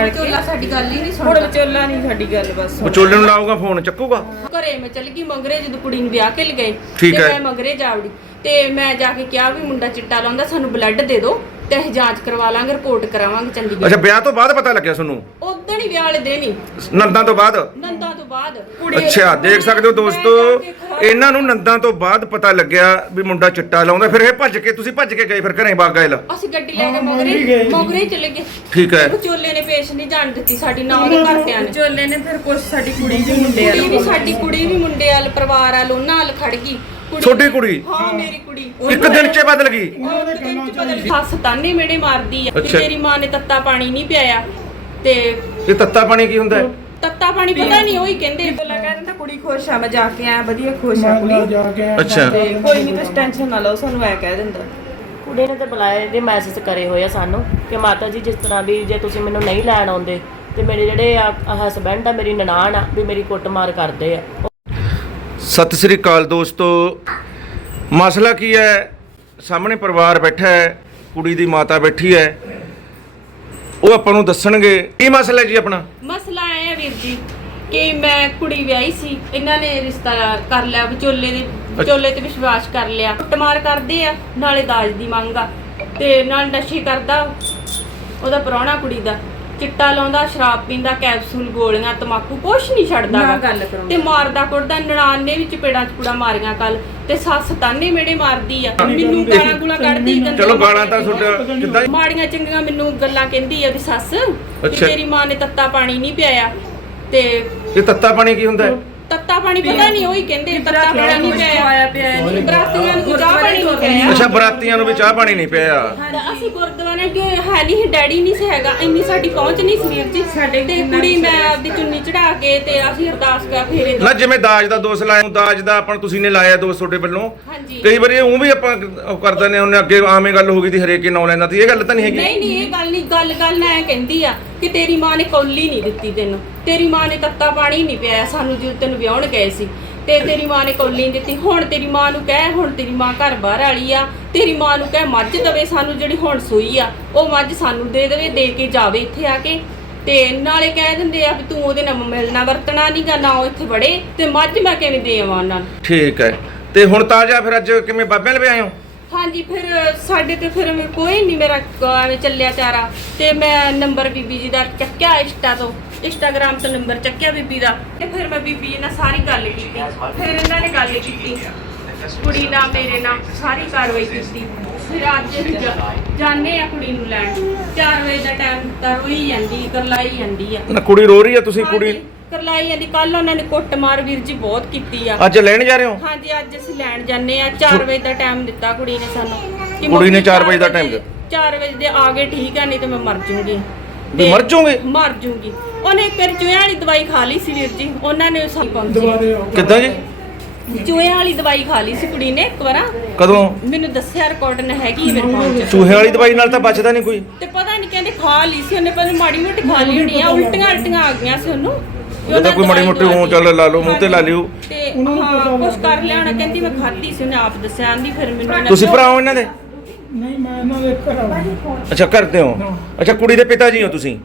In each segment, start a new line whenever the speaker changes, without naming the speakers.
ਰਲ ਕੇ
ਸਾਡੀ ਗੱਲ ਹੀ ਨਹੀਂ
ਹੁਣ
ਸੁਣਦਾ।
ਵਿਚੋਲਾ ਨਹੀਂ ਸਾਡੀ ਗੱਲ ਬਸ
ਵਿਚੋਲੇ ਨੂੰ ਲਾਊਗਾ ਫੋਨ ਚੱਕੂਗਾ।
ਘਰੇ ਮੈਂ ਚਲ ਗਈ ਮਗਰੇ ਜਦੋਂ ਕੁੜੀ ਨੂੰ ਵਿਆਹ ਕੇ ਲਗਾਈ
ਠੀਕ ਹੈ।
ਮੈਂ ਮਗਰੇ ਜਾਵੜੀ ਤੇ ਮੈਂ ਜਾ ਕੇ ਕਿਹਾ ਵੀ ਮੁੰਡਾ ਚਿੱਟਾ ਲਾਉਂਦਾ, ਸਾਨੂੰ ਬਲੱਡ ਦੇ ਦਿਓ ਤੇ ਅਸੀਂ ਜਾਂਚ ਕਰਵਾ ਲਾਂਗੇ, ਰਿਪੋਰਟ ਕਰਾਵਾਂਗੇ ਚੰਡੀਗੜ੍ਹ।
ਅੱਛਾ ਵਿਆਹ ਤੋਂ ਬਾਅਦ ਪਤਾ ਲੱਗਿਆ ਤੁਹਾਨੂੰ?
ਉਦੋਂ ਹੀ ਵਿਆਹ ਵਾਲੇ ਦਿਨ ਹੀ,
ਨੰਦਾਂ ਤੋਂ ਬਾਅਦ?
ਨੰਦਾਂ ਤੋਂ ਬਾਅਦ।
ਅੱਛਾ ਦੇਖ ਸਕਦੇ ਹੋ ਦੋਸਤੋ, ਇਹਨਾਂ ਨੂੰ ਨੰਦਾਂ ਤੋਂ ਬਾਅਦ ਪਤਾ ਲੱਗਿਆ ਵੀ ਮੁੰਡਾ ਚਿੱਟਾ ਲਾਉਂਦਾ। ਫਿਰ ਇਹ ਤੁਸੀਂ ਭੱਜ ਕੇ ਗਏ ਫਿਰ ਘਰੇ ਬਾਗ ਗਏ?
ਅਸੀਂ ਗੱਡੀ ਲੈ ਕੇ ਮਗਰੇ ਹੀ ਚਲੇ ਗਏ।
ਠੀਕ ਹੈ।
ਵਿਚੋਲੇ ਨੇ ਪੇਸ਼ ਨਹੀਂ ਜਾਣ ਦਿੱਤੀ ਸਾਡੀ, ਨਾ ਉਹਦੇ ਘਰਦਿਆਂ ਨੇ।
ਵਿਚੋਲੇ ਨੇ ਫਿਰ ਕੁਛ ਸਾਡੀ ਕੁੜੀ ਵੀ ਮੁੰਡੇ
ਕੁੜੀ ਵੀ ਸਾਡੀ ਕੁੜੀ ਵੀ ਮੁੰਡੇ ਵਾਲ ਪਰਿਵਾਰ ਵਾਲ ਉਹਨਾਂ ਨਾਲ ਖੜ ਗਈ।
ਛੋਟੀ ਕੁੜੀ?
ਹਾਂ ਮੇਰੀ ਕੁੜੀ
ਇੱਕ ਦਿਨ 'ਚ ਬਦਲ ਗਈ।
ਸੱਸ ਤਾਨੇ ਮੇੜੇ ਮਾਰਦੀ ਆ ਕਿ ਤੇਰੀ ਮਾਂ ਨੇ ਤੱਤਾ ਪਾਣੀ ਨਹੀਂ ਪਿਆਇਆ। ਤੇ
ਇਹ ਤੱਤਾ ਪਾਣੀ ਕੀ ਹੁੰਦਾ ਹੈ?
ਤੱਤਾ ਪਾਣੀ ਪਤਾ ਨਹੀਂ, ਉਹੀ ਕਹਿੰਦੇ।
ਵਿਚੋਲਾ ਕਹਿ ਦਿੰਦਾ ਕੁੜੀ ਖੁਸ਼ ਆ, ਮੈਂ ਜਾ ਕੇ ਆਇਆ ਵਧੀਆ ਖੁਸ਼ ਆ ਕੁੜੀ।
ਅੱਛਾ
ਤੇ ਕੋਈ ਨਹੀਂ ਤੁਸੀਂ ਟੈਨਸ਼ਨ ਨਾ ਲਓ, ਸਾਨੂੰ ਐ ਕਹਿ ਦਿੰਦਾ।
ਕੁੜੀ ਨੇ ਤੇ ਬੁਲਾਏ ਦੇ ਮੈਸੇਜ ਕਰੇ ਹੋਏ ਆ ਸਾਨੂੰ ਕਿ ਮਾਤਾ ਜੀ ਜਿਸ ਤਰ੍ਹਾਂ ਵੀ ਜੇ ਤੁਸੀਂ ਮੈਨੂੰ ਨਹੀਂ ਲੈਣ ਆਉਂਦੇ ਤੇ ਮੇਰੇ ਜਿਹੜੇ ਹਸਬੈਂਡ ਆ, ਮੇਰੀ ਨਨਾਣ ਆ, ਵੀ ਮੇਰੀ ਕੁੱਟਮਾਰ ਕਰਦੇ ਆ।
ਸਤਿ ਸ੍ਰੀ ਅਕਾਲ ਦੋਸਤੋ, ਮਸਲਾ ਕੀ ਹੈ? ਸਾਹਮਣੇ ਪਰਿਵਾਰ ਬੈਠਾ ਹੈ, ਕੁੜੀ ਦੀ ਮਾਤਾ ਬੈਠੀ ਹੈ, ਉਹ ਆਪਾਂ ਨੂੰ ਦੱਸਣਗੇ ਕੀ ਮਸਲਾ ਹੈ ਜੀ ਆਪਣਾ।
ਮਸਲਾ ਇਹ ਹੈ ਵੀਰ ਜੀ ਕਿ ਮੈਂ ਕੁੜੀ ਵਿਆਹੀ ਸੀ, ਇਹਨਾਂ ਨੇ ਰਿਸ਼ਤਾ ਕਰ ਲਿਆ, ਵਿਚੋਲੇ ਤੇ ਵਿਸ਼ਵਾਸ ਕਰ ਲਿਆ। ਕੁੱਟਮਾਰ ਕਰਦੇ ਆ, ਨਾਲੇ ਦਾਜ ਦੀ ਮੰਗ ਆ ਤੇ ਨਾਲ ਨਸ਼ੇ ਕਰਦਾ ਉਹਦਾ ਪ੍ਰਾਹੁਣਾ ਕੁੜੀ ਦਾ, ਚਿੱਟਾ ਲਾਉਂਦਾ, ਸ਼ਰਾਬ ਪੀਂਦਾ, ਕੈਪਸੂਲ, ਗੋਲੀਆਂ, ਤਮਾਕੂ ਕੁਛ ਨਹੀਂ ਛੱਡਦਾ ਤੇ ਮਾਰਦਾ ਕੁੱਟਦਾ। ਨਨਾਣ ਨੇ ਵੀ ਚਪੇੜਾਂ ਚਪੂੜਾਂ ਮਾਰੀਆਂ ਕੱਲ, ਤੇ ਸੱਸ ਤਾਨੇ ਮੇੜੇ ਮਾਰਦੀ ਆ, ਮੈਨੂੰ ਗਾਲਾਂ ਗੁਲਾਂ ਕੱਢਦੀ।
ਚਲੋ ਗਾਲਾਂ ਤਾਂ ਤੁਹਾਡਾ ਕਿੱਦਾਂ
ਮਾੜੀਆਂ ਚੰਗੀਆਂ ਮੈਨੂੰ ਗੱਲਾਂ ਕਹਿੰਦੀ ਆ ਉਹਦੀ ਸੱਸ ਕਿ ਤੇਰੀ ਮਾਂ ਨੇ ਤੱਤਾ ਪਾਣੀ ਨਹੀਂ ਪਿਆਇਆ। ਤੇ
ਇਹ ਤੱਤਾ ਪਾਣੀ ਕੀ ਹੁੰਦਾ ਹੈ?
ਤੱਤਾ ਪਾਣੀ ਪਤਾ ਨਹੀਂ, ਉਹੀ ਕਹਿੰਦੇ ਤੱਤਾ ਪਾਣੀ ਨਹੀਂ ਪਿਆਇਆ। ਬਰਾਤੀਆਂ ਨੂੰ ਚਾਹ ਪਾਣੀ ਨਹੀਂ ਪਿਆਇਆ।
ਅੱਛਾ ਬਰਾਤੀਆਂ ਨੂੰ ਵੀ ਚਾਹ ਪਾਣੀ ਨਹੀਂ ਪਿਆ।
ਅਸੀਂ ਗੁਰਦੁਆਰੇ ਕਿ ਹੈ ਨਹੀਂ, ਡੈਡੀ ਨਹੀਂ ਸੀ ਹੈਗਾ, ਇੰਨੀ ਸਾਡੀ ਪਹੁੰਚ ਨਹੀਂ ਸੀ ਵੀਰ ਜੀ ਸਾਡੇ। ਤੇ ਕੁੜੀ ਮੈਂ ਆਪਦੀ ਚੁੰਨੀ ਚੜਾ ਕੇ ਤੇ ਅਸੀਂ ਅਰਦਾਸ ਕਰ ਫੇਰੇ
ਨਾ ਜਿਵੇਂ ਦਾਜ ਦਾ ਦੋਸ਼ ਲਾਇਆ, ਦਾਜ ਦਾ ਆਪਾਂ ਤੁਸੀਂ ਨੇ ਲਾਇਆ ਦੋਸ਼ ਤੁਹਾਡੇ ਵੱਲੋਂ।
ਹਾਂਜੀ
ਕਈ ਵਾਰੀ ਉਹ ਵੀ ਆਪਾਂ ਉਹ ਕਰ ਦਿੰਦੇ ਉਹਨੇ ਅੱਗੇ ਆਵੇਂ ਗੱਲ ਹੋ ਗਈ ਦੀ ਹਰੇਕ ਨਾਂ ਲੈਂਦਾ ਸੀ, ਇਹ ਗੱਲ ਤਾਂ ਨਹੀਂ ਹੈਗੀ?
ਨਹੀਂ ਇਹ ਗੱਲ ਨਹੀਂ, ਗੱਲ ਨਾ ਐ ਕਹਿੰਦੀ ਆ ਕਿ ਤੇਰੀ ਮਾਂ ਨੇ ਕੌਲੀ ਨਹੀਂ ਦਿੱਤੀ ਤੈਨੂੰ, ਤੇਰੀ ਮਾਂ ਨੇ ਤੱਤਾ ਪਾਣੀ ਨਹੀਂ ਪਿਆਇਆ ਸਾਨੂੰ ਜਦੋਂ ਤੈਨੂੰ ਵਿਆਹਣ ਗਏ ਸੀ, ਤੇ ਤੇਰੀ ਮਾਂ ਨੇ ਕੌਲੀ ਨਹੀਂ ਦਿੱਤੀ। ਹੁਣ ਤੇਰੀ ਮਾਂ ਨੂੰ ਕਹਿ, ਹੁਣ ਤੇਰੀ ਮਾਂ ਘਰ ਬਾਹਰ ਵਾਲੀ ਆ, ਤੇਰੀ ਮਾਂ ਨੂੰ ਕਹਿ ਮੱਝ ਦਵੇ ਸਾਨੂੰ, ਜਿਹੜੀ ਹੁਣ ਸੂਈ ਆ ਉਹ ਮੱਝ ਸਾਨੂੰ ਦੇ ਦੇਵੇ, ਦੇ ਕੇ ਜਾਵੇ ਇੱਥੇ ਆ ਕੇ। ਤੇ ਨਾਲੇ ਕਹਿ ਦਿੰਦੇ ਆ ਵੀ ਤੂੰ ਉਹਦੇ ਨਾਲ ਮਿਲਣਾ ਵਰਤਣਾ ਨਹੀਂਗਾ, ਨਾ ਉਹ ਇੱਥੇ ਵੜੇ, ਤੇ ਮੱਝ ਮੈਂ ਕਿਵੇਂ ਦੇ ਆਵਾਂ ਉਹਨਾਂ ਨੂੰ।
ਠੀਕ ਹੈ। ਤੇ ਹੁਣ ਤਾਜ਼ਾ ਫਿਰ ਅੱਜ ਕਿਵੇਂ ਬਾਬਿਆਂ ਲਵੇ ਆਏ ਹੋ?
ਹਾਂਜੀ ਫਿਰ ਸਾਡੇ ਤੇ ਫਿਰ ਕੋਈ ਨਹੀਂ, ਮੇਰਾ ਐਵੇਂ ਚੱਲਿਆ ਚਾਰਾ, ਤੇ ਮੈਂ ਨੰਬਰ ਬੀਬੀ ਜੀ ਦਾ ਚੱਕਿਆ ਇੰਸਟਾਗ੍ਰਾਮ ਤੋਂ ਨੰਬਰ ਚੱਕਿਆ ਬੀਬੀ ਦਾ, ਤੇ ਫਿਰ ਮੈਂ ਬੀਬੀ ਜੀ ਨਾਲ ਸਾਰੀ ਗੱਲ ਕੀਤੀ। ਫਿਰ ਇਹਨਾਂ ਨੇ ਗੱਲ ਕੀਤੀ ਕੁੜੀ ਨਾਲ, ਮੇਰੇ ਨਾਲ ਸਾਰੀ ਕਾਰਵਾਈ ਕੀਤੀ। ਫਿਰ ਅੱਜ ਜਾਣੇ ਆ ਕੁੜੀ ਨੂੰ ਲੈਣ, 4 ਵਜੇ ਦਾ ਟਾਈਮ ਤਾਂ ਰੋਈ ਜਾਂਦੀ, ਕਰਲਾਈ ਜਾਂਦੀ ਆ।
ਨਾ ਕੁੜੀ ਰੋ ਰਹੀ ਆ? ਤੁਸੀਂ ਕੁੜੀ
ਕਰਲਾਈ ਜਾਂਦੀ। ਕੱਲ ਉਹਨਾਂ ਨੇ ਕੁੱਟਮਾਰ ਵੀਰ ਜੀ ਬਹੁਤ ਕੀਤੀ ਆ।
ਅੱਜ ਲੈਣ ਜਾ ਰਹੇ ਹੋ?
ਹਾਂਜੀ ਅੱਜ ਅਸੀਂ ਲੈਣ ਜਾਂਦੇ ਆ। 4 ਵਜੇ ਦਾ ਟਾਈਮ ਦਿੱਤਾ ਕੁੜੀ ਨੇ ਸਾਨੂੰ।
ਕੁੜੀ ਨੇ 4 ਵਜੇ ਦਾ ਟਾਈਮ ਦਿੱਤਾ?
4 ਵਜੇ ਦੇ ਆ ਗਏ ਠੀਕ ਆ, ਨਹੀਂ ਤੇ ਮੈਂ ਮਰ ਜੂੰਗੀ।
ਮਰ ਜਾਓਗੇ?
ਮਰ ਜੂੰਗੀ। ਉਹਨੇ ਫਿਰ ਚੂਹਿਆਂ ਵਾਲੀ ਦਵਾਈ ਖਾ ਲਈ ਸੀ ਵੀਰ ਜੀ, ਉਹਨਾਂ ਨੇ ਸਾਨੂੰ ਪਹੁੰਚੀ।
ਕਿੱਦਾਂ ਜੀ?
ਚੂਹਿਆਂ ਵਾਲੀ ਦਵਾਈ ਖਾ ਲਈ ਸੀ ਕੁੜੀ ਨੇ ਇੱਕ ਵਾਰ।
ਕਦੋਂ?
ਮੈਨੂੰ ਦੱਸਿਆ ਰਿਕਾਰਡ ਨ ਹੈਗੀ ਮੇਰੇ ਕੋਲ।
ਚੂਹੇ ਵਾਲੀ ਦਵਾਈ ਨਾਲ ਤਾਂ ਬਚਦਾ ਨਹੀਂ ਕੋਈ।
ਤੇ ਪਤਾ ਨਹੀਂ ਕਹਿੰਦੇ ਖਾ ਲਈ ਸੀ ਉਹਨੇ, ਪਰ ਮਾੜੀ ਮੋਟੀ ਖਾ ਲਈ ਹੋਣੀ ਆ, ਉਲਟੀਆਂ ਆ ਗਈਆਂ ਸੀ ਉਹਨੂੰ।
ਉਹਦਾ ਕੋਈ ਮਾੜੀ ਮੋਟੀ ਉਹ ਚੱਲ ਲਾ ਲਓ, ਮੂੰਹ ਤੇ ਲਾ ਲਿਓ।
ਤੇ ਹਾਂ ਕੁਛ ਕਰ ਲਿਆ ਹੋਣਾ, ਕਹਿੰਦੀ ਮੈਂ ਖਾਧੀ ਸੀ, ਉਹਨੇ ਆਪ ਦੱਸਿਆ। ਆਂਦੀ ਫਿਰ ਮੈਨੂੰ
ਤੁਸੀਂ ਭਰਾ ਹੋ ਇਹਨਾਂ ਦੇ?
ਨਹੀਂ ਮੈਂ ਇਹਨਾਂ ਦੇ ਘਰ ਆਉਂਦਾ।
ਅੱਛਾ ਕਰਦੇ ਹੋ। ਅੱਛਾ ਕੁੜੀ ਦੇ ਪਿਤਾ ਜੀ ਹੋ ਤੁਸੀਂ?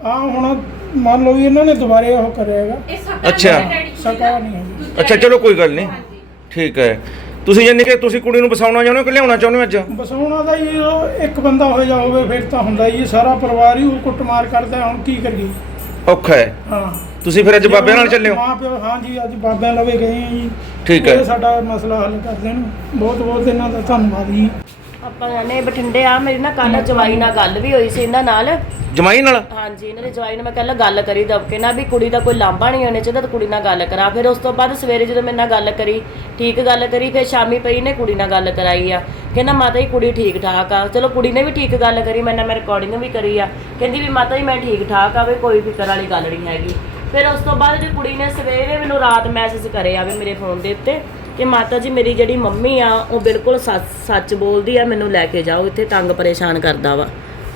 ਹੁਣ ਮੰਨ ਲਓ ਵੀ ਇਹਨਾਂ ਨੇ ਦੁਬਾਰੇ ਉਹ ਕਰਿਆਗਾ।
ਅੱਛਾ
ਸਕਾ ਨਹੀਂ ਹੈਗੀ।
ਅੱਛਾ ਚਲੋ ਕੋਈ ਗੱਲ ਨਹੀਂ, ਠੀਕ ਹੈ। ਤੁਸੀਂ ਯਾਨੀ ਕਿ ਤੁਸੀਂ ਕੁੜੀ ਨੂੰ ਵਸਾਉਣਾ ਚਾਹੁੰਦੇ ਹੋ ਕਿ ਲਿਆਉਣਾ ਚਾਹੁੰਦੇ ਹੋ ਅੱਜ?
ਬਸਾਉਣਾ ਦਾ ਹੀ ਉਹ ਇੱਕ ਬੰਦਾ ਹੋ ਜਾ ਹੋਵੇ ਫਿਰ ਤਾਂ ਹੁੰਦਾ ਹੀ, ਸਾਰਾ ਪਰਿਵਾਰ ਹੀ ਉਹ ਕੁੱਟਮਾਰ ਕਰਦਾ। ਹੁਣ ਕੀ ਕਰੀਏ?
ਔਖਾ ਹੈ।
ਹਾਂ
ਤੁਸੀਂ ਫਿਰ ਅੱਜ ਬਾਬਿਆਂ ਨਾਲ ਚੱਲੇ ਹੋ?
ਮਾਂ ਪਿਓ ਹਾਂਜੀ ਅੱਜ ਬਾਬਿਆਂ ਲਵੇ ਗਏ ਆ ਜੀ।
ਠੀਕ ਹੈ।
ਇਹ ਸਾਡਾ ਮਸਲਾ ਹੱਲ ਕਰ ਦੇਣ। ਬਹੁਤ ਬਹੁਤ ਇਹਨਾਂ ਦਾ ਧੰਨਵਾਦ ਜੀ।
ਆਪਾਂ ਨੇ ਬਠਿੰਡੇ ਆ, ਮੇਰੀ ਨਾ ਕੱਲ ਜਵਾਈ ਨਾਲ ਗੱਲ ਵੀ ਹੋਈ ਸੀ ਇਹਨਾਂ ਨਾਲ।
ਜਮਾਈ ਨਾਲ?
ਹਾਂਜੀ ਇਹਨਾਂ ਦੇ ਜਵਾਈ ਨਾਲ ਮੈਂ ਕੱਲ ਗੱਲ ਕਰੀ ਦਬਕੇ ਨਾ ਵੀ ਕੁੜੀ ਦਾ ਕੋਈ ਲਾਂਭਾ ਨਹੀਂ ਹੋਣੇ ਚਾਹੀਦਾ, ਤਾਂ ਕੁੜੀ ਨਾਲ ਗੱਲ ਕਰਾ। ਫਿਰ ਉਸ ਤੋਂ ਬਾਅਦ ਸਵੇਰੇ ਜਦੋਂ ਮੇਰੇ ਨਾਲ ਗੱਲ ਕਰੀ, ਠੀਕ ਗੱਲ ਕਰੀ, ਫਿਰ ਸ਼ਾਮੀ ਪਈ ਨੇ ਕੁੜੀ ਨਾਲ ਗੱਲ ਕਰਾਈ ਆ। ਕਹਿੰਦਾ ਮਾਤਾ ਜੀ ਕੁੜੀ ਠੀਕ ਠਾਕ ਆ। ਚਲੋ ਕੁੜੀ ਨੇ ਵੀ ਠੀਕ ਗੱਲ ਕਰੀ, ਮੈਂ ਰਿਕਾਰਡਿੰਗ ਵੀ ਕਰੀ ਆ। ਕਹਿੰਦੀ ਵੀ ਮਾਤਾ ਜੀ ਮੈਂ ਠੀਕ ਠਾਕ ਆ, ਵੀ ਕੋਈ ਫਿਕਰ ਵਾਲੀ ਗੱਲ ਨਹੀਂ ਹੈਗੀ। ਫਿਰ ਉਸ ਤੋਂ ਬਾਅਦ ਜੇ ਕੁੜੀ ਨੇ ਸਵੇਰੇ ਮੈਨੂੰ ਰਾਤ ਮੈਸੇਜ ਕਰੇ ਆਵੇ ਮੇਰੇ ਫੋਨ ਦੇ ਉੱਤੇ ਕਿ ਮਾਤਾ ਜੀ ਮੇਰੀ ਜਿਹੜੀ ਮੰਮੀ ਆ ਉਹ ਬਿਲਕੁਲ ਸੱਚ ਬੋਲਦੀ ਆ, ਮੈਨੂੰ ਲੈ ਕੇ ਜਾਓ, ਇੱਥੇ ਤੰਗ ਪਰੇਸ਼ਾਨ ਕਰਦਾ ਵਾ।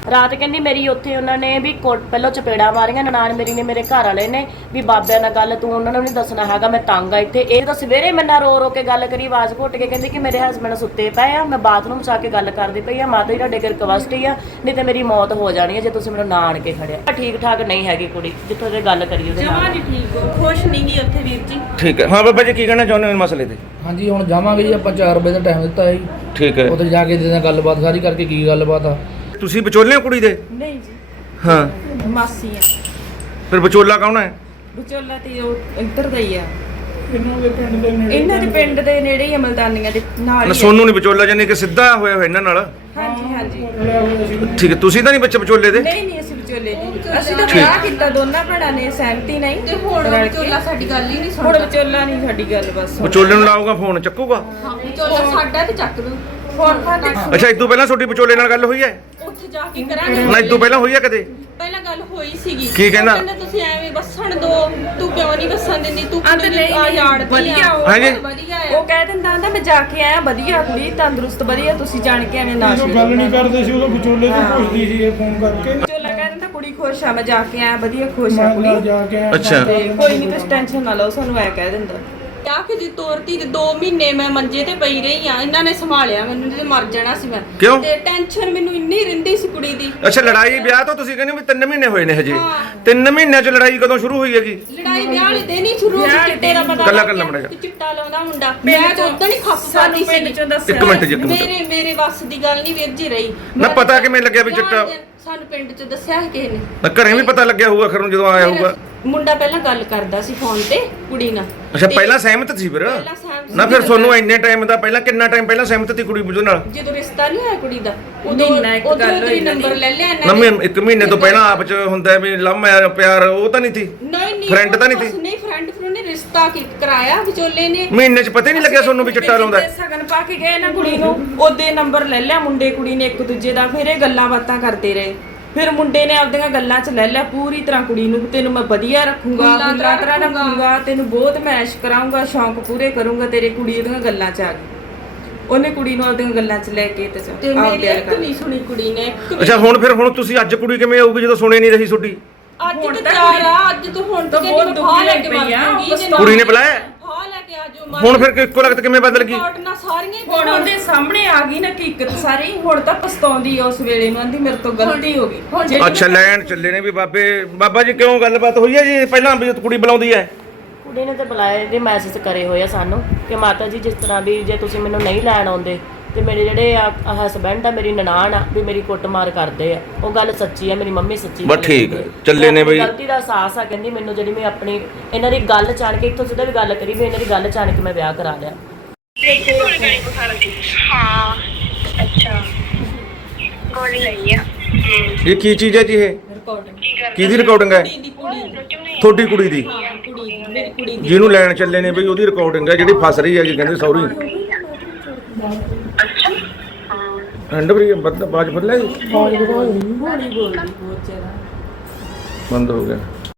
ਰਾਤ ਕਹਿੰਦੀ ਮੇਰੀ ਉੱਥੇ ਉਹਨਾਂ ਨੇ ਵੀ ਪਹਿਲਾਂ ਚਪੇੜਾ ਮਾਰੀਆਂ, ਨਨਾਣ ਮੇਰੀ ਨੇ ਮੇਰੇ ਘਰ ਵਾਲੇ ਨੇ ਵੀ ਬਾਬਿਆਂ ਨਾਲ ਗੱਲ ਤੂੰ ਉਹਨਾਂ ਨੂੰ ਨਹੀਂ ਦੱਸਣਾ ਹੈਗਾ, ਮੈਂ ਤੰਗ ਆ ਇੱਥੇ। ਇਹ ਤਾਂ ਸਵੇਰੇ ਮੇਰੇ ਨਾਲ ਰੋ ਰੋ ਕੇ ਗੱਲ ਕਰੀ, ਆਵਾਜ਼ ਘੁੱਟ ਕੇ ਕਹਿੰਦੀ ਕਿ ਮੇਰੇ ਹਸਬੰਡ ਸੁੱਤੇ ਪਏ ਆ, ਮੈਂ ਬਾਥਰੂਮ 'ਚ ਆ ਕੇ ਗੱਲ ਕਰਦੀ ਪਈ ਆ, ਮਾਤਾ ਜੀ ਤੁਹਾਡੇ ਅੱਗੇ ਰਿਕਵੈਸਟ ਹੀ ਆ, ਨਹੀਂ ਤੇ ਮੇਰੀ ਮੌਤ ਹੋ ਜਾਣੀ ਹੈ ਜੇ ਤੁਸੀਂ ਮੈਨੂੰ ਨਾ ਆਣ ਕੇ ਖੜਿਆ। ਠੀਕ ਠਾਕ ਨਹੀਂ ਹੈਗੀ ਕੁੜੀ, ਜਿੱਥੋਂ ਤੇ ਗੱਲ ਕਰੀ ਉਹਦੇ
ਜਮਾਂ
ਨਾਲ।
ਨਹੀਂ ਠੀਕ ਹੋ, ਖੁਸ਼ ਨਹੀਂ ਗਈ ਉੱਥੇ ਵੀਰ ਜੀ।
ਠੀਕ ਹੈ। ਹਾਂ ਬਾਬਾ ਜੀ ਕੀ ਕਹਿਣਾ ਚਾਹੁੰਦੇ ਹੋ ਇਸ ਮਸਲੇ ਤੇ?
ਹਾਂਜੀ ਹੁਣ ਜਾਵਾਂਗੇ ਜੀ ਆਪਾਂ 4 ਵਜੇ ਦਾ ਟਾਈਮ ਦਿੱਤਾ ਹੈ ਜੀ।
ਠੀਕ ਹੈ।
ਉੱਥੇ ਜਾ ਕੇ ਜਿਹਦੇ ਨਾਲ ਗੱਲਬਾਤ ਸਾਰੀ ਕਰਕੇ ਕੀ ਗੱਲਬਾਤ ਆ।
ਤੁਸੀਂ ਵਿਚੋਲੇ ਹੋ ਕੁੜੀ ਦੇ?
ਨਹੀਂ ਜੀ,
ਹਾਂ।
ਮਾਸੀ ਆ।
ਫਿਰ ਵਿਚੋਲਾ ਕੌਣ ਹੈ?
ਵਿਚੋਲਾ ਤੇ ਉਹ ਇੱਧਰ ਦਾ ਹੀ ਆ,
ਇਹਨਾਂ ਦੇ ਪਿੰਡ ਦੇ ਨੇੜੇ
ਇਹਨਾਂ ਦੇ ਪਿੰਡ ਦੇ ਨੇੜੇ ਹੀ ਆ, ਮਲਦਾਨੀਆਂ ਦੇ ਨਾਲ
ਨਾ
ਹੀ ਆ।
ਸੋਨੂੰ ਨਹੀਂ ਵਿਚੋਲਾ, ਜਾਨੀ ਕਿ ਸਿੱਧਾ ਹੋਇਆ ਹੋਇਆ ਇਹਨਾਂ ਨਾਲ।
ਹਾਂਜੀ ਹਾਂਜੀ।
ਰਲਿਆ ਹੋਇਆ ਸੀ।
ਠੀਕ ਹੈ। ਤੁਸੀਂ ਤਾਂ ਨਹੀਂ ਬੱਚੇ ਵਿਚੋਲੇ ਦੇ?
ਨਹੀਂ ਨਹੀਂ, ਅਸੀਂ ਵਿਚੋਲੇ ਨਹੀਂ, ਅਸੀਂ ਤਾਂ ਵਿਆਹ ਕੀਤਾ ਦੋਨਾਂ ਭੈਣਾਂ ਨੇ ਸਹਿਮਤੀ ਨਹੀਂ
ਤੇ ਹੁਣ
ਰਲ ਕੇ।
ਵਿਚੋਲਾ ਸਾਡੀ ਗੱਲ ਹੀ ਨਹੀਂ
ਹੁਣ
ਸੁਣਦਾ।
ਵਿਚੋਲਾ ਨਹੀਂ ਸਾਡੀ ਗੱਲ ਬਸ।
ਵਿਚੋਲੇ ਨੂੰ ਲਾਊਗਾ ਫੋਨ ਚੱਕੂਗਾ?
ਹਾਂ ਵਿਚੋਲਾ ਸਾਡਾ ਤੇ ਚੱਕ ਦੂ।
ਫੋਨ ਫਾਤੇ
ਅੱਛਾ ਇਦੋਂ ਪਹਿਲਾਂ ਤੁਹਾਡੀ ਵਿਚੋਲੇ ਨਾਲ ਗੱਲ ਹੋਈ ਹੈ?
ਉੱਥੇ ਜਾ ਕੇ ਕਰਾਂਗੇ।
ਨਾ ਇਦੋਂ ਪਹਿਲਾਂ ਹੋਈ ਹੈ ਕਦੇ?
ਪਹਿਲਾਂ ਗੱਲ ਹੋਈ ਸੀਗੀ।
ਕੀ ਕਹਿੰਦਾ?
ਉਹ ਕਹਿੰਦਾ ਤੁਸੀਂ ਐਵੇਂ ਵਸਣ ਦੋ, ਤੂੰ ਕਿਉਂ ਨਹੀਂ ਵਸਣ ਦਿੰਦੀ, ਤੂੰ
ਆਂਦੇ ਨਹੀਂ
ਆ ਯਾਰ
ਵਧੀਆ ਉਹ
ਹਾਂਜੀ।
ਵਧੀਆ
ਉਹ
ਆ।
ਕਹਿ ਦਿੰਦਾ ਆਂਦਾ ਮੈਂ ਜਾ ਕੇ ਆਇਆ, ਵਧੀਆ ਕੁੜੀ ਤੰਦਰੁਸਤ ਵਧੀਆ, ਤੁਸੀਂ ਜਾਣ ਕੇ ਐਵੇਂ ਨਾ
ਜਦੋਂ
ਛੇੜੋ।
ਗੱਲ ਨਹੀਂ ਕਰਦੇ ਸੀ ਉਦੋਂ ਵਿਚੋਲੇ ਤੋਂ ਪੁੱਛਦੀ ਸੀ ਇਹ ਫੋਨ ਕਰਕੇ।
ਵਿਚੋਲਾ ਕਹਿ ਦਿੰਦਾ ਕੁੜੀ ਖੁਸ਼ ਆ, ਮੈਂ ਜਾ ਕੇ ਆਇਆ ਵਧੀਆ ਖੁਸ਼ ਆ
ਮੈਂ
ਕੁੜੀ,
ਨਾਲ ਜਾ ਕੇ ਆਇਆ।
ਅੱਛਾ।
ਤੇ ਕੋਈ ਨਹੀਂ ਤੁਸੀਂ ਟੈਨਸ਼ਨ ਨਾ ਲਓ, ਸਾਨੂੰ ਐ ਕਹਿ ਦਿੰਦਾ।
ਆ ਕੇ ਜੀ ਤੋਰਤੀ ਤੇ 2 ਮਹੀਨੇ ਮੈਂ ਮੰਜੇ ਤੇ ਪਈ ਰਹੀ ਆ, ਇਹਨਾਂ ਨੇ ਸੰਭਾਲਿਆ ਮੈਨੂੰ, ਤੇ ਮਰ ਜਾਣਾ ਸੀ ਮੈਂ।
ਕਿਉਂ?
ਤੇ ਟੈਨਸ਼ਨ ਮੈਨੂੰ ਇੰਨੀ ਰਹਿੰਦੀ ਸੀ ਕੁੜੀ ਦੀ।
ਅੱਛਾ ਲੜਾਈ ਵਿਆਹ ਤੋਂ ਤੁਸੀਂ ਕਹਿੰਦੇ ਵੀ 3 ਮਹੀਨੇ ਹੋਏ ਨੇ ਹਜੇ।
ਹਾਂ।
3 ਮਹੀਨਿਆਂ 'ਚ ਲੜਾਈ ਕਦੋਂ ਸ਼ੁਰੂ ਹੋਈ ਹੈਗੀ?
ਲੜਾਈ ਵਿਆਹ ਵਾਲੇ ਦਿਨ ਹੀ ਸ਼ੁਰੂ ਹੋ
ਵਿਆਹ
ਗਈ, ਚਿੱਟੇ ਦਾ ਪਤਾ
ਕੱਲਾ
ਲੱਗ
ਕੱਲਾ
ਗਿਆ
ਮੁੰਡਾ ਜਾ।
ਕਿ ਚਿੱਟਾ ਲਾਉਂਦਾ ਮੁੰਡਾ। ਮੈਂ ਤਾਂ ਉਦੋਂ ਹੀ ਖੱਪ
ਸਾਨੂੰ
ਪਾਤੀ
ਪਿੰਡ
ਸੀ।
ਚੋਂ ਦੱਸਿਆ।
ਇੱਕ ਮਿੰਟ ਜੀ, ਇੱਕ ਮਿੰਟ।
ਮੇਰੇ ਵੱਸ ਦੀ ਗੱਲ ਨਹੀਂ ਵੀਰ ਜੀ ਰਹੀ।
ਨਾ ਪਤਾ ਕਿਵੇਂ ਲੱਗਿਆ ਵੀ
ਵਿਆਹ
ਚਿੱਟਾ?
ਵਾਲੇ ਦਿਨ ਸਾਨੂੰ ਪਿੰਡ 'ਚ ਦੱਸਿਆ ਸੀ ਕਿਸੇ ਨੇ।
ਨਾ ਘਰੇ ਵੀ ਪਤਾ ਲੱਗਿਆ ਹੋਊਗਾ ਖਰ ਨੂੰ ਜਦੋਂ ਆਇਆ ਹੋਊਗਾ।
ਮੁੰਡਾ ਪਹਿਲਾਂ ਗੱਲ ਕਰਦਾ ਸੀ ਫੋਨ ਤੇ ਕੁੜੀ ਨਾਲ।
ਅੱਛਾ
ਤੇ
ਪਹਿਲਾਂ ਸਹਿਮਤ ਸੀ ਫਿਰ?
ਪਹਿਲਾਂ ਸਹਿਮਤ
ਨਾ
ਸੀ।
ਫਿਰ ਤੁਹਾਨੂੰ ਇੰਨੇ ਟਾਈਮ ਦਾ ਪਹਿਲਾਂ ਕਿੰਨਾ ਟਾਈਮ ਪਹਿਲਾਂ ਸਹਿਮਤ ਸੀ ਕੁੜੀ ਬੁੱਝਣ ਨਾਲ?
ਜਦੋਂ ਰਿਸ਼ਤਾ ਨਹੀਂ ਹੋਇਆ ਕੁੜੀ ਦਾ
ਮਹੀਨਾ ਇੱਕ ਗੱਲ ਹੋਈ
ਨੰਬਰ ਲੈ ਲਿਆ
ਨਾ
ਇਹਨਾਂ ਨੇ।
1 ਮਹੀਨੇ ਤੋਂ ਪਹਿਲਾਂ ਆਪ 'ਚ ਹੁੰਦਾ ਵੀ ਲੰਮ ਪਿਆਰ ਉਹ ਤਾਂ ਨਹੀਂ ਸੀ?
ਨਹੀਂ
friend ਤਾਂ ਨਹੀਂ ਸੀ?
ਨਹੀਂ ਫਰੈਂਡ ਨੇ ਰਿਸ਼ਤਾ ਕਰਾਇਆ ਵਿਚੋਲੇ ਨੇ।
ਮਹੀਨੇ 'ਚ ਪਤਾ ਹੀ ਨਹੀਂ ਲੱਗਿਆ ਤੁਹਾਨੂੰ ਵੀ ਚਿੱਟਾ ਲਾਉਂਦਾ?
ਸਗਨ ਪਾ ਕੇ ਗਏ ਨਾ ਕੁੜੀ ਨੂੰ, ਉਹਦੇ ਨੰਬਰ ਲੈ ਲਿਆ ਮੁੰਡੇ ਕੁੜੀ ਨੇ ਇੱਕ ਦੂਜੇ ਦਾ, ਫਿਰ ਇਹ ਗੱਲਾਂ ਬਾਤਾਂ ਕਰਦੇ ਰਹੇ। ਫਿਰ ਮੁੰਡੇ ਨੇ ਆਪਦੀਆਂ ਗੱਲਾਂ 'ਚ ਲੈ ਲਿਆ ਪੂਰੀ ਤਰ੍ਹਾਂ ਕੁੜੀ ਨੂੰ, ਤੈਨੂੰ ਮੈਂ ਵਧੀਆ ਰੱਖੂੰਗਾ, ਹੁੱਲਾ ਤਰ੍ਹਾਂ ਰੱਖੂੰਗਾ, ਤੈਨੂੰ ਬਹੁਤ ਮੈਸ਼ ਕਰਾਉਂਗਾ, ਸ਼ੌਂਕ ਪੂਰੇ ਕਰੂੰਗਾ ਤੇਰੇ। ਕੁੜੀ ਉਹਦੀਆਂ ਗੱਲਾਂ 'ਚ ਆ ਗਈ, ਉਹਨੇ ਕੁੜੀ ਨੂੰ ਆਪਦੀਆਂ ਗੱਲਾਂ 'ਚ ਲੈ ਕੇ
ਤੇ ਮੇਰੀ ਇੱਕ ਨਹੀਂ ਸੁਣੀ ਕੁੜੀ ਨੇ, ਇੱਕ ਵੀ।
ਅੱਛਾ ਹੁਣ ਤੁਸੀਂ ਅੱਜ ਕੁੜੀ ਕਿਵੇਂ ਆਊਗੀ ਜਦੋਂ ਸੁਣੇ ਨਹੀਂ ਰਹੀ ਤੁਹਾਡੀ?
ਅੱਜ
ਹੁਣ
ਤੇ
ਤਾਂ
ਚਾਰ ਆ, ਅੱਜ ਤੋਂ ਹੁਣ
ਤਾਂ
ਤੇ
ਬਹੁਤ
ਬਹੁਤ
ਦੁਖੀ
ਲੈ ਕੇ
ਪਈ ਆ,
ਕੁੜੀ ਨੇ ਬੁਲਾਇਆ?
ਹਾਂ ਲੈ ਕੇ ਆਜੋ।
ਹੁਣ ਫਿਰ ਇੱਕੋ ਲਗਤ ਕਿਵੇਂ ਬਦਲ ਗਈ?
ਨਾ ਸਾਰੀਆਂ ਹੀ
ਹੁਣ ਉਹਦੇ ਸਾਹਮਣੇ ਆ ਗਈ ਨਾ ਹਕੀਕਤ ਸਾਰੀ। ਹੁਣ ਤਾਂ ਪਛਤਾਉਂਦੀ ਆ ਉਸ ਵੇਲੇ ਨੂੰ, ਆਂਦੀ ਮੇਰੇ ਤੋਂ ਗਲਤੀ ਹੋ ਗਈ।
ਅੱਛਾ ਲੈਣ ਚੱਲੇ ਨੇ ਵੀ ਬਾਬਾ ਜੀ ਕਿਉਂ ਗੱਲਬਾਤ ਹੋਈ ਹੈ ਜੀ ਪਹਿਲਾਂ ਵੀ ਕੁੜੀ ਬੁਲਾਉਂਦੀ ਹੈ?
ਕੁੜੀ ਨੇ ਤੇ ਬੁਲਾਏ ਦੇ ਮੈਸੇਜ ਕਰੇ ਹੋਏ ਆ ਸਾਨੂੰ ਕਿ ਮਾਤਾ ਜੀ ਜਿਸ ਤਰ੍ਹਾਂ ਵੀ ਜੇ ਤੁਸੀਂ ਮੈਨੂੰ ਨਹੀਂ ਲੈਣ ਆਉਂਦੇ ਤੇ ਮੇਰੇ ਜਿਹੜੇ ਹਸਬੈਂਡ ਆ, ਮੇਰੀ ਨਨਾਣ ਆ, ਵੀ ਮੇਰੀ ਕੁੱਟਮਾਰ ਕਰਦੇ ਆ। ਉਹ ਗੱਲ ਸੱਚੀ ਆ, ਮੇਰੀ ਮੰਮੀ ਸੱਚੀ
ਬਸ ਠੀਕ ਹੈ, ਚੱਲੇ ਨੇ ਬਈ।
ਗਲਤੀ ਦਾ ਅਹਿਸਾਸ ਆ, ਕਹਿੰਦੀ ਮੈਨੂੰ ਜਿਹੜੀ ਮੈਂ ਆਪਣੀ ਇਹਨਾਂ ਦੀ ਗੱਲ ਜਾਣ ਕੇ ਇੱਥੋਂ ਸਿੱਧਾ ਵੀ ਗੱਲ ਕਰੀ ਵੀ ਇਹਨਾਂ ਦੀ ਗੱਲ ਜਾਣ ਕੇ ਮੈਂ ਵਿਆਹ ਕਰਾ ਲਿਆ।
हाँ अच्छा गोली लगी है
ਇਹ ਕੀ ਚੀਜ਼ ਹੈ ਜੀ? ਇਹ ਕਿਹਦੀ ਰਿਕਾਰਡਿੰਗ ਹੈ? ਤੁਹਾਡੀ ਕੁੜੀ ਦੀ? ਜਿਹਨੂੰ ਲੈਣ ਚੱਲੇ ਨੇ ਬਈ ਉਹਦੀ ਰਿਕਾਰਡਿੰਗ ਹੈ ਜਿਹੜੀ ਫਸ ਰਹੀ ਹੈ ਜੀ, ਕਹਿੰਦੇ ਸੌਰੀ।
अच्छा हाँ
ਹੰਡ ਬਰੀ ਬਾਜ ਬਦਲਿਆ ਜੀ? ਬੰਦ ਹੋ ਗਿਆ।